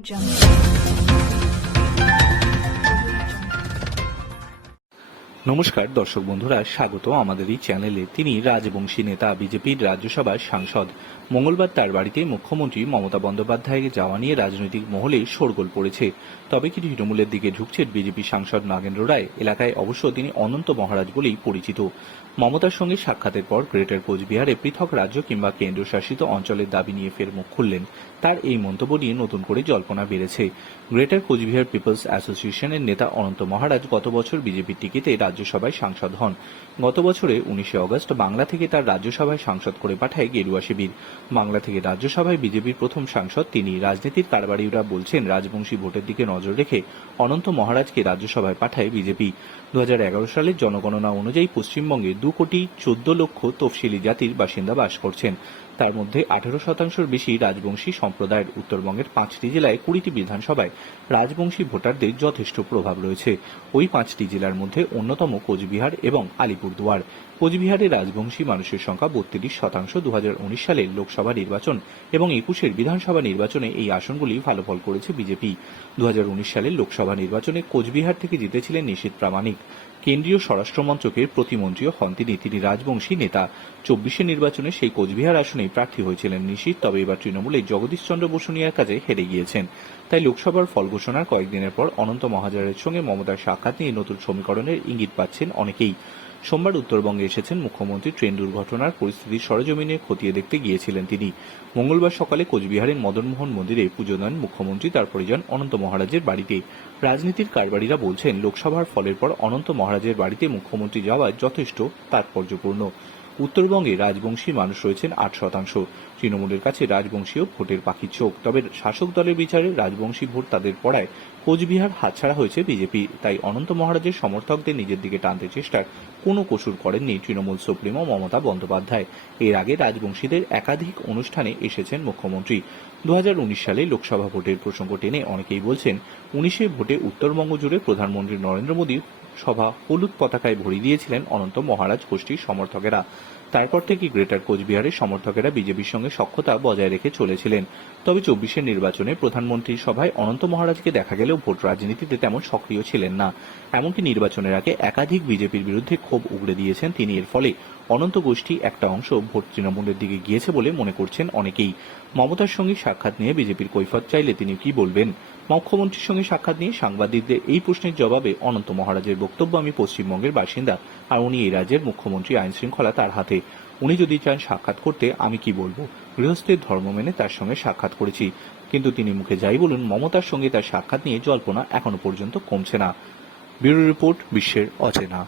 jump. নমস্কার, দর্শক বন্ধুরা, স্বাগত আমাদের এই চ্যানেলে। তিনি রাজবংশী নেতা, বিজেপির রাজ্যসভার সাংসদ। মঙ্গলবার তার বাড়িতে মুখ্যমন্ত্রী মমতা বন্দ্যোপাধ্যায়ের যাওয়া নিয়ে রাজনৈতিক মহলে শোরগোল পড়েছে। তবে কি তৃণমূলের দিকে ঢুকছেন বিজেপি সাংসদ নাগেন্দ্র রায়। এলাকায় অবশ্য তিনি অনন্ত মহারাজ বলেই পরিচিত। মমতার সঙ্গে সাক্ষাতের পর গ্রেটার কোচবিহারে পৃথক রাজ্য কিংবা কেন্দ্রশাসিত অঞ্চলের দাবি নিয়ে ফের মুখ খুললেন। তার এই মন্তব্য নিয়ে নতুন করে জল্পনা বেড়েছে। গ্রেটার কোচবিহার পিপলস অ্যাসোসিয়েশনের নেতা অনন্ত মহারাজ গত বছর বিজেপির টিকিটে রাজ্যসভায় সাংসদ হন। গত বছরে উনিশে অগস্ট বাংলা থেকে তার রাজ্যসভায় সাংসদ করে পাঠায় গেরুয়া শিবির। বাংলা থেকে রাজ্যসভায় বিজেপির প্রথম সাংসদ তিনি। রাজনীতির কারবারিরা বলছেন, রাজবংশী ভোটের দিকে নজর রেখে অনন্ত মহারাজকে রাজ্যসভায় পাঠায় বিজেপি। দু হাজার এগারো সালের জনগণনা অনুযায়ী পশ্চিমবঙ্গে দু কোটি চোদ্দ লক্ষ তফসিলি জাতির বাসিন্দা বাস করছেন। তার মধ্যে আঠেরো শতাংশের বেশি রাজবংশী সম্প্রদায়ের উত্তরবঙ্গের পাঁচটি জেলায় কুড়িটি বিধানসভায় রাজবংশী ভোটারদের যথেষ্ট প্রভাব রয়েছে। ওই পাঁচটি জেলার মধ্যে অন্যতম কোচবিহার এবং আলিপুরদুয়ার। কোচবিহারে রাজবংশী মানুষের সংখ্যা বত্রিশ শতাংশ দু হাজার উনিশ সালের লোকসভা নির্বাচন এবং একুশের বিধানসভা নির্বাচনে এই আসনগুলি ভালো ফল করেছে বিজেপি। দু হাজার উনিশ সালের লোকসভা নির্বাচনে কোচবিহার থেকে জিতেছিলেন নিশীত প্রামাণিক। কেন্দ্রীয় স্বরাষ্ট্রমন্ত্রকের প্রতিমন্ত্রীও হন তিনি। তিনি রাজবংশী নেতা। চব্বিশে নির্বাচনে সেই কোচবিহার আসনেই প্রার্থী হয়েছিলেন নিশীত। তবে এবার তৃণমূলে জগদীশ চন্দ্র বসুনিয়ার কাছে হেরে গিয়েছেন। তাই লোকসভার ফল ঘোষণার কয়েকদিনের পর অনন্ত মহাজারের সঙ্গে মমতার সাক্ষাৎ নিয়ে নতুন সমীকরণের ইঙ্গিত পাচ্ছেন অনেকেই। সোমবার উত্তরবঙ্গে এসেছেন মুখ্যমন্ত্রী। ট্রেন দুর্ঘটনার পরিস্থিতি সরেজমিনে খতিয়ে দেখতে গিয়েছিলেন তিনি। মঙ্গলবার সকালে কোচবিহারের মদনমোহন মন্দিরে পুজো দেন মুখ্যমন্ত্রী তারপরে যান অনন্ত মহারাজের বাড়িতে। রাজনীতির কারবারিরা বলছেন, লোকসভার ফলের পর অনন্ত মহারাজের বাড়িতে মুখ্যমন্ত্রী যাওয়া যথেষ্ট তাৎপর্যপূর্ণ। উত্তরবঙ্গে রাজবংশী মানুষ রয়েছেন আট শতাংশ। তৃণমূলের কাছে রাজবংশীয় ভোটের পাখির চোখ। তবে শাসক দলের বিচারে রাজবংশী ভোট তাদের পড়ায় কোচবিহার হাতছাড়া হয়েছে বিজেপি। তাই অনন্ত মহারাজের সমর্থকদের নিজের দিকে টানতে চেষ্টার কোনো কসুর করেননি তৃণমূল সুপ্রিমো মমতা বন্দ্যোপাধ্যায়। এর আগে রাজবংশীদের একাধিক অনুষ্ঠানে এসেছেন মুখ্যমন্ত্রী। দু হাজার উনিশ সালে লোকসভা ভোটের প্রসঙ্গ টেনে অনেকেই বলছেন, উনিশে ভোটে উত্তরবঙ্গ জুড়ে প্রধানমন্ত্রী নরেন্দ্র মোদী সভা হলুদ পতাকায় ভরিয়ে দিয়েছিলেন অনন্ত মহারাজ গোষ্ঠীর সমর্থকেরা। তারপর থেকে গ্রেটার কোচবিহারের সমর্থকেরা বিজেপির সঙ্গে সখ্যতা বজায় রেখে চলেছিলেন। তবে চব্বিশের নির্বাচনে প্রধানমন্ত্রীর সভায় অনন্ত মহারাজকে দেখা গেলেও ভোট রাজনীতিতে তেমন সক্রিয় ছিলেন না। এমনকি নির্বাচনের আগে একাধিক বিজেপির বিরুদ্ধে ক্ষোভ উগড়ে দিয়েছেন তিনি। এর ফলে অনন্ত গোষ্ঠী একটা অংশ ভোট তৃণমূলের দিকে গিয়েছে বলে মনে করছেন অনেকেই। মমতার সঙ্গে সাক্ষাৎ নিয়ে বিজেপির কৈফত চাইলে তিনি কি বলবেন? মুখ্যমন্ত্রীর সঙ্গে সাক্ষাৎ নিয়ে সাংবাদিকদের এই প্রশ্নের জবাবে অনন্ত মহারাজের বক্তব্য আমি পশ্চিমবঙ্গের বাসিন্দা। আর উনি এই রাজ্যের মুখ্যমন্ত্রী আইন শৃঙ্খলা তার হাতে উনি যদি চান সাক্ষাৎ করতে, আমি কি বলব? গৃহস্থের ধর্ম মেনে তার সঙ্গে সাক্ষাৎ করেছি। কিন্তু তিনি মুখে যাই বলুন, মমতার সঙ্গে তার সাক্ষাৎ নিয়ে জল্পনা এখনও পর্যন্ত কমছে না। ব্যুরো রিপোর্ট, বিশ্বের অচেনা।